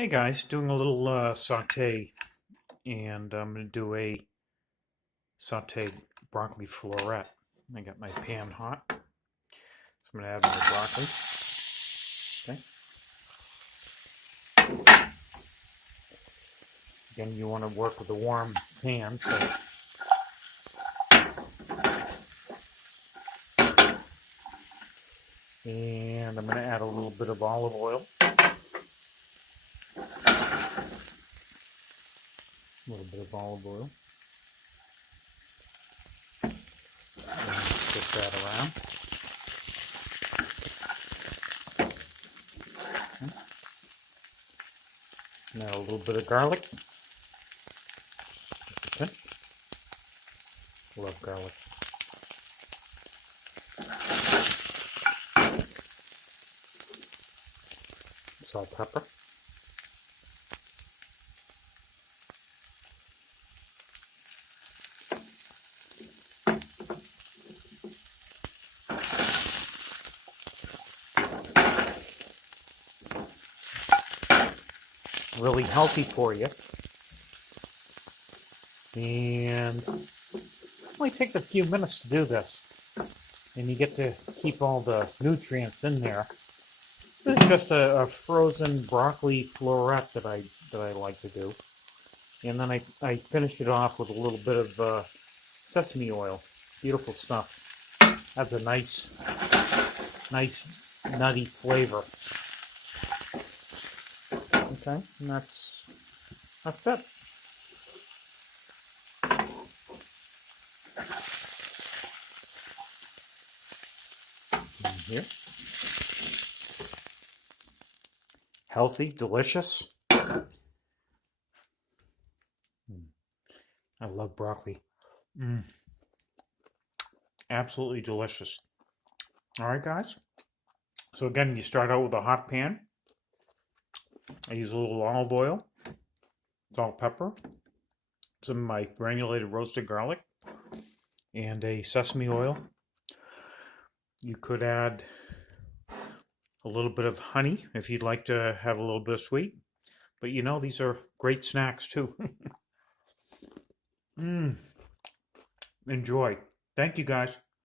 Hey guys, doing a little saute, and I'm going to do a sauteed broccoli floret. I got my pan hot, so I'm going to add my broccoli. Okay. Again, you want to work with a warm pan, so and I'm going to add a little bit of olive oil, and switch that around. Now a little bit of garlic, just a pinch. Love garlic. Salt, pepper. Really healthy for you, and it only takes a few minutes to do this, and you get to keep all the nutrients in there. This is just a frozen broccoli floret that I like to do, and then I finish it off with a little bit of sesame oil. Beautiful stuff. Has a nice nutty flavor. Okay, and that's it. Here, healthy, delicious. I love broccoli. Absolutely delicious. All right, guys. So again, you start out with a hot pan. I use a little olive oil, salt, pepper, some of my granulated roasted garlic, and a sesame oil. You could add a little bit of honey if you'd like to have a little bit of sweet. But you know, these are great snacks too. Enjoy. Thank you, guys.